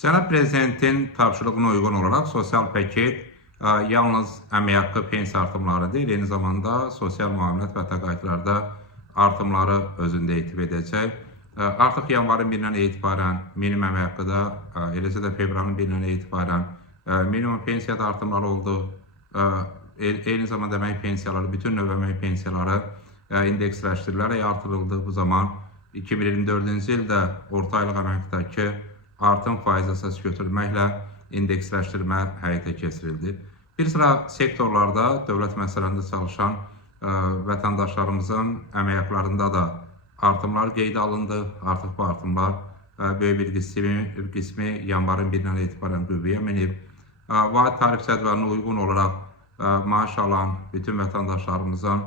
Cənab Prezidentin tapşırığına uyğun olaraq sosial paket yalnız əmək haqqı pensiya artımları deyil, eyni zamanda sosial müavinət və təqaüdlərdə artımları özündə etiv edəcək. Artıq yanvarın 1-dən etibarən minimum əmək haqqı da, eləcə də fevralın 1-dən etibarən minimum pensiyada artımlar oldu. Eyni zamanda əmək pensiyaları, bütün növ əmək pensiyaları indeksləşdirilərək artırıldı. Bu zaman 2024-cü ildə orta aylıq əmək haqqındakı artım faiz əsas götürməklə indeksləşdirmə həyata keçirildi. Bir sıra sektorlarda dövlət müəssisələrində çalışan vətəndaşlarımızın əmək haqqlarında da artımlar qeydə alındı. Artıq bu artımlar böyük bir qismi yanvarın 1-dən etibarən qüvvəyə minib. Vahid tarif cədvəlinə uyğun olaraq maaş alan bütün vətəndaşlarımızın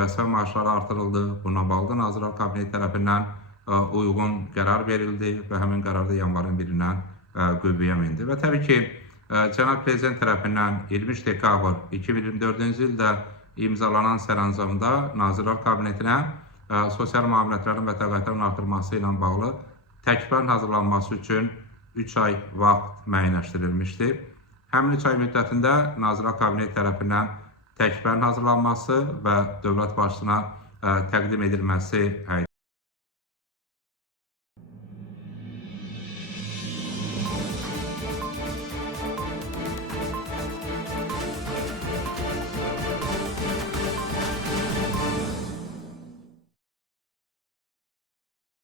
vəzifə maaşları artırıldı. Buna bağlı Nazirlər Kabineti tərəfindən uyğun qərar verildi və həmin qərarda yanvarın 1-dən qüvvəyə mindi. Və təbii ki, Cənab Prezident tərəfindən 23 dekabr 2024-cü ildə imzalanan sərəncamda Nazirlər Kabinetinə sosial müavinətlərin və təqaüdlərin artırılması ilə bağlı təkliflərin hazırlanması üçün 3 ay vaxt müəyyənləşdirilmişdir. Həmin 3 ay müddətində Nazirlər Kabineti tərəfindən təkliflərin hazırlanması və dövlət başçısına təqdim edilməsi